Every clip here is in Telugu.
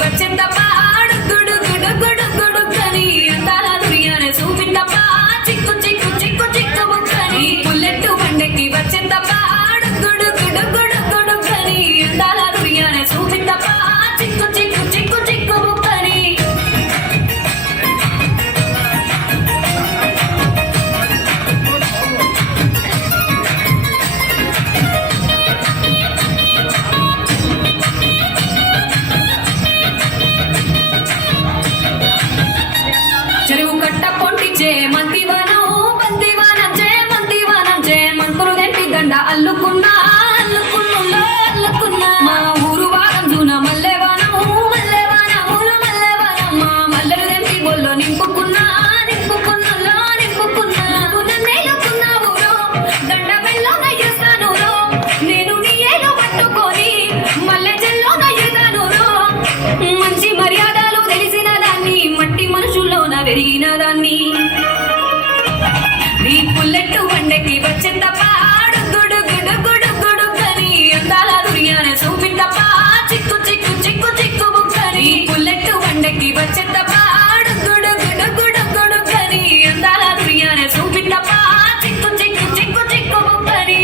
వచ్చేంతప్ప గుడు గుడు గుడు గుడు కని అందాల దుర్యానే చూపిందప్ప చిక్కు చిక్కు చిక్కు చిక్కు బుక్కని బుల్లెట్ బండెక్కి వచ్చేంతప్ప గుడు గుడు గుడు గుడు కని అందాల దుర్యానే చూపిందప్ప చిక్కు చిక్కు చిక్కు చిక్కు బుక్కని చెరువు కట్ట పొంటిచే మంతివనం బంతివనం చే మంతివనం చే మంకులు దెంటి దండ అల్లుకున్నా అల్లుకున్నుల్లో అల్లుకున్నా మా ఊరు వారం జూన మల్లెవనం మల్లెవనములు మల్లెవనం మా మల్లెలు దెంటి బొల్లో నింపుకున్నా నింపుకున్నుల్లో నింపుకున్నా నన్నేలుకున్నావు దండ బెల్లో నయ్యేస్తాను నేను నీ ఏలు పట్టుకొని మల్లె చెల్లో నయ్యేదాను మంచి మర్యాదలు తెలిసిన దాన్ని మట్టి మనుషుల్లోన పెరిగిన దాన్ని నీ బుల్లెట్ బండెక్కి వచ్చేంతప్ప గుడు గుడు గుడు గుడు కని అందాల దుర్యానే చూపిందప్ప చిక్కు చిక్కు చిక్కు చిక్కు బుక్కని బుల్లెట్ బండెక్కి వచ్చేంతప్ప గుడు గుడు గుడు గుడు కని అందాల దుర్యానే చూపిందప్ప చిక్కు చిక్కు చిక్కు చిక్కు బుక్కని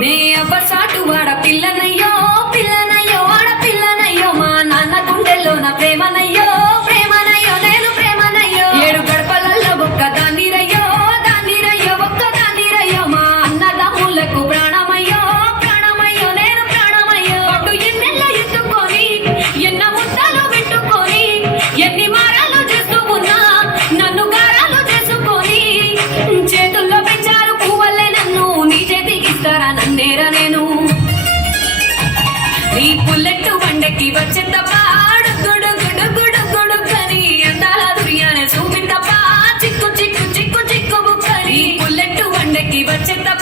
నే అబ్బసాటు వాడ పిల్లనయ్యో పిల్లనయ్యో వాడ పిల్లనయ్యో మా నాన్న గుండెల్లోన ప్రేమనయ్యో ప్రేమనయ్యో నేను ప్రేమనయ్యో ఏడు గడపలల్లో ఒక్క దాన్నిరయ్యో దాన్నిరయ్యో ఒక్క దాన్నిరయ్యో మా అన్నదమ్ములకు ప్రాణమయ్యో ప్రాణమయ్యో నేను ప్రాణమయ్యో అటు ఎన్నెల్లో ఎత్తుకొని ఎన్న ముద్దలు పెట్టుకొని ఎన్ని మారాలు చేస్తూ ఉన్నా నన్ను గారాలు చేసుకొని చేతుల్లో పెంచారు పువ్వల్లే నన్ను నీ చేతికిస్తారా నన్నేరా నేను నీ బుల్లెట్ బండెక్కి వచ్చేంతప్ప గుడు గుడు గుడు గుడు కని అందాల దుర్యానే చూపిందప్ప చిక్కు చిక్కు చిక్కు చిక్కు బుక్కని బుల్లెట్ బండెక్కి వచ్చేంతప్ప